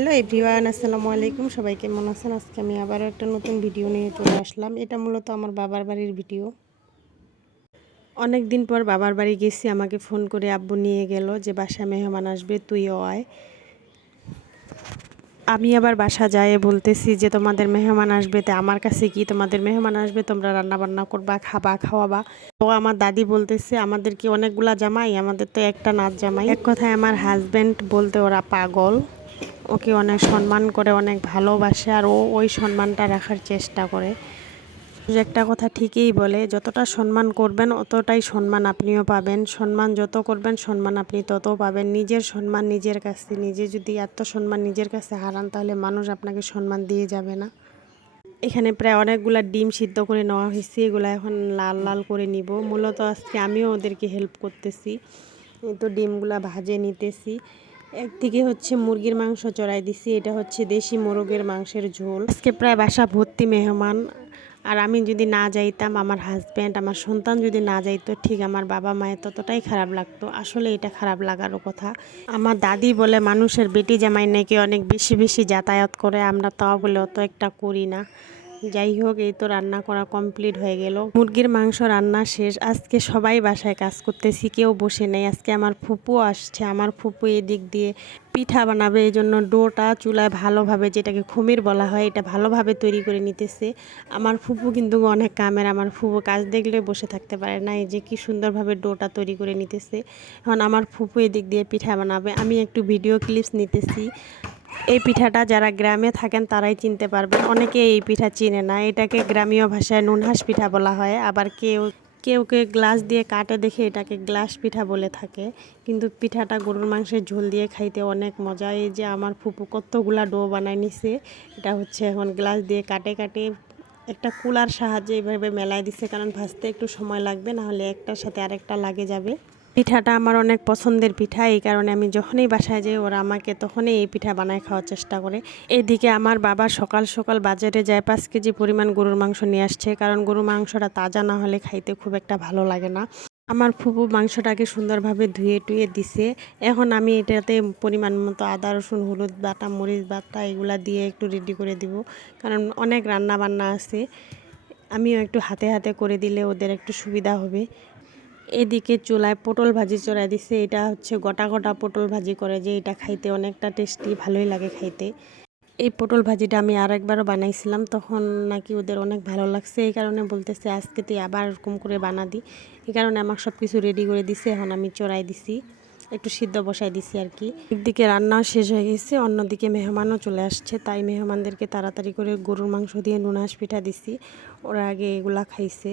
Hello everyone, আসসালামু আলাইকুম। সবাই কেমন আছেন? আজকে আমি আবারও একটা নতুন ভিডিও নিয়ে চলে আসলাম। এটা মূলত আমার বাবার বাড়ির ভিডিও। অনেক দিন পর বাবার বাড়ি গেছি, আমাকে ফোন করে আব্বু নিয়ে গেল যে বাসায় মেহমান আসবে, তুইও আয়। আমি আবার বাসা যাই বলতেছি যে তোমাদের মেহমান আসবে, তা আমার কাছে কি, তোমাদের মেহমান আসবে তোমরা রান্না বান্না করবা, খাবা, খাওয়াবা। তো আমার দাদি বলতেছে আমাদের কি অনেকগুলা জামাই, আমাদের তো একটা নাচ জামাই। এক কথায় আমার হাজব্যান্ড বলতে ওরা পাগল। ওকে অনেক সম্মান করে, অনেক ভালোবাসে, আর ও ওই সম্মানটা রাখার চেষ্টা করে। একটা কথা ঠিকই বলে, যতটা সম্মান করবেন অতটাই সম্মান আপনিও পাবেন। সম্মান যত করবেন সম্মান আপনি তত পাবেন। নিজের সম্মান নিজের কাছে, নিজে যদি আত্মসম্মান নিজের কাছে হারান তাহলে মানুষ আপনাকে সম্মান দিয়ে যাবে না। এখানে প্রায় অনেকগুলা ডিম সিদ্ধ করে নেওয়া হয়েছে, এগুলো এখন লাল লাল করে নিব। মূলত আজকে আমিও ওদেরকে হেল্প করতেছি। তো ডিমগুলা ভাজে নিতেছি। একদিকে হচ্ছে মুরগির মাংস চড়াই দিছি, এটা হচ্ছে দেশি মোরগের মাংসের ঝোল। আজকে প্রায় বাসা ভর্তি মেহমান, আর আমি যদি না যাইতাম, আমার হাজব্যান্ড আমার সন্তান যদি না যাইতো, ঠিক আমার বাবা মায়ের ততটাই খারাপ লাগতো। আসলে এটা খারাপ লাগারও কথা। আমার দাদি বলে মানুষের বেটি জামাই নাকি অনেক বেশি বেশি যাতায়াত করে, আমরা তাও বলে অত একটা করি না। যাই হোক, এই তো রান্না করা কমপ্লিট হয়ে গেল। মুরগির মাংস রান্না শেষ। আজকে সবাই বাসায় কাজ করতেছি, কেউ বসে নেই। আজকে আমার ফুপু আসছে, আমার ফুপু এদিক দিয়ে পিঠা বানাবে, এই জন্য ডোটা চুলায় ভালোভাবে, যেটাকে খুমির বলা হয়, এটা ভালোভাবে তৈরি করে নিতেছে। আমার ফুপু কিন্তু অনেক কামের, আমার ফুপু কাজ দেখলে বসে থাকতে পারে না। এই যে কি সুন্দরভাবে ডোটা তৈরি করে নিতেছে। এখন আমার ফুপু এদিক দিয়ে পিঠা বানাবে, আমি একটু ভিডিও ক্লিপস নিতেছি। এই পিঠাটা যারা গ্রামে থাকেন তারাই চিনতে পারবেন, অনেকে এই পিঠা চিনে না। এটাকে গ্রামীয় ভাষায় নুনহাস পিঠা বলা হয়, আবার কেউ কেউ কেউ গ্লাস দিয়ে কাটে দেখে এটাকে গ্লাস পিঠা বলে থাকে। কিন্তু পিঠাটা গরুর মাংসের ঝোল দিয়ে খাইতে অনেক মজা। এই যে আমার ফুপু কতগুলা ডো বানায় নিছে, এটা হচ্ছে এখন গ্লাস দিয়ে কাটে কাটে একটা কুলার সাহায্যে এইভাবে মেলায় দিচ্ছে, কারণ ভাজতে একটু সময় লাগবে, না হলে একটার সাথে আরেকটা লাগে যাবে। পিঠাটা আমার অনেক পছন্দের পিঠা, এই কারণে আমি যখনই বাসায় যাই ওরা আমাকে তখনই এই পিঠা বানায় খাওয়ার চেষ্টা করে। এদিকে আমার বাবা সকাল সকাল বাজারে যায় 5 কেজি পরিমাণ গরুর মাংস নিয়ে আসছে, কারণ গরুর মাংসটা তাজা না হলে খাইতে খুব একটা ভালো লাগে না। আমার ফুপু মাংসটাকে সুন্দরভাবে ধুয়ে টুয়ে দিছে। এখন আমি এটাতে পরিমাণ মতো আদা রসুন হলুদ বাটা মরিচ বাটা এগুলা দিয়ে একটু রেডি করে দিব, কারণ অনেক রান্না বান্না আছে। আমিও একটু হাতে হাতে করে দিলে ওদের একটু সুবিধা হবে। এদিকে চুলায় পটল ভাজি চড়াই দিছে, এটা হচ্ছে গোটা গোটা পটল ভাজি করে, যে এটা খাইতে অনেকটা টেস্টি, ভালোই লাগে খাইতে। এই পটল ভাজিটা আমি আরেকবারও বানাইছিলাম, তখন নাকি ওদের অনেক ভালো লাগছে, এই কারণে বলতেছে আজকে তুই আবার এরকম করে বানা দি। এই কারণে আমার সব কিছু রেডি করে দিছে, এখন আমি চড়াই দিছি, একটু সিদ্ধ বসাই দিছি আর কি। একদিকে রান্নাও শেষ হয়ে গেছে, অন্যদিকে মেহমানও চলে আসছে, তাই মেহমানদেরকে তাড়াতাড়ি করে গরুর মাংস দিয়ে নুনহাস পিঠা দিছি। ওরা আগে এগুলা খাইছে।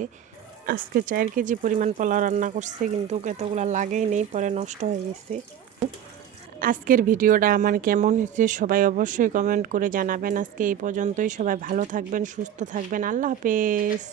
আজকে 4 কেজি পরিমাণ পোলাও রান্না করছে, কিন্তু এতগুলো লাগেই নেই, পরে নষ্ট হয়ে গেছে। আজকের ভিডিওটা আমার কেমন হয়েছে সবাই অবশ্যই কমেন্ট করে জানাবেন। আজকে এই পর্যন্তই, সবাই ভালো থাকবেন, সুস্থ থাকবেন, আল্লাহ হাফেজ।